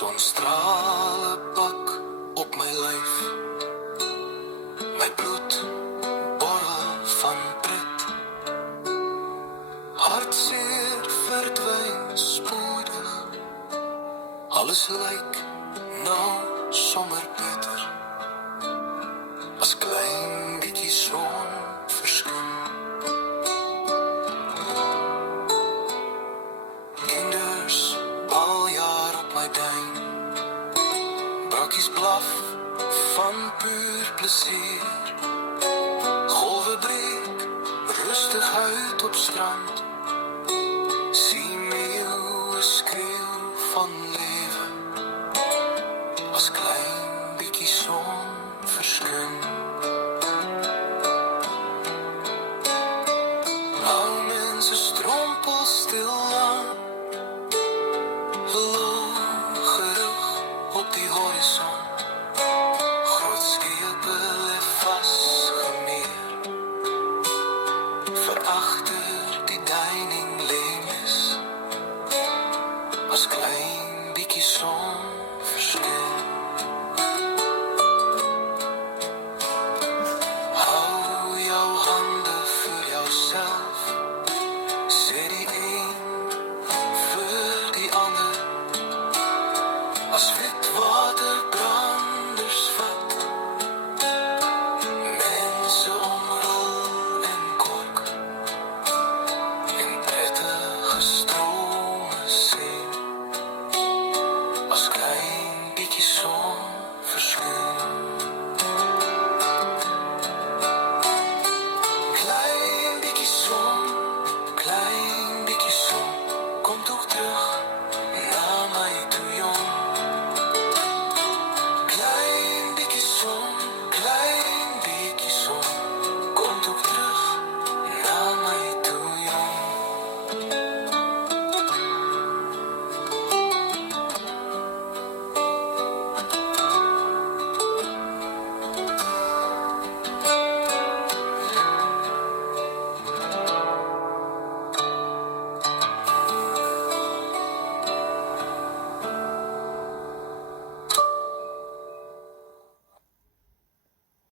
Sonstrale pak op my lyf. My bloed borrel van pret. Hartseer verdwyn spoedig. Alles lyk nou sommer beter. As klein bietjie son verskyn. Kinders baljaar op my duin. Brakkies blaf van puur plesier. Golwe breek rustig uit op strand. Sien meeuwe skreeu van lewe. As klein bietjie son verskyn. Ou mense strompel stil aan. Gerig op die horizon. Groot skepe lê vasgemeer. Verachte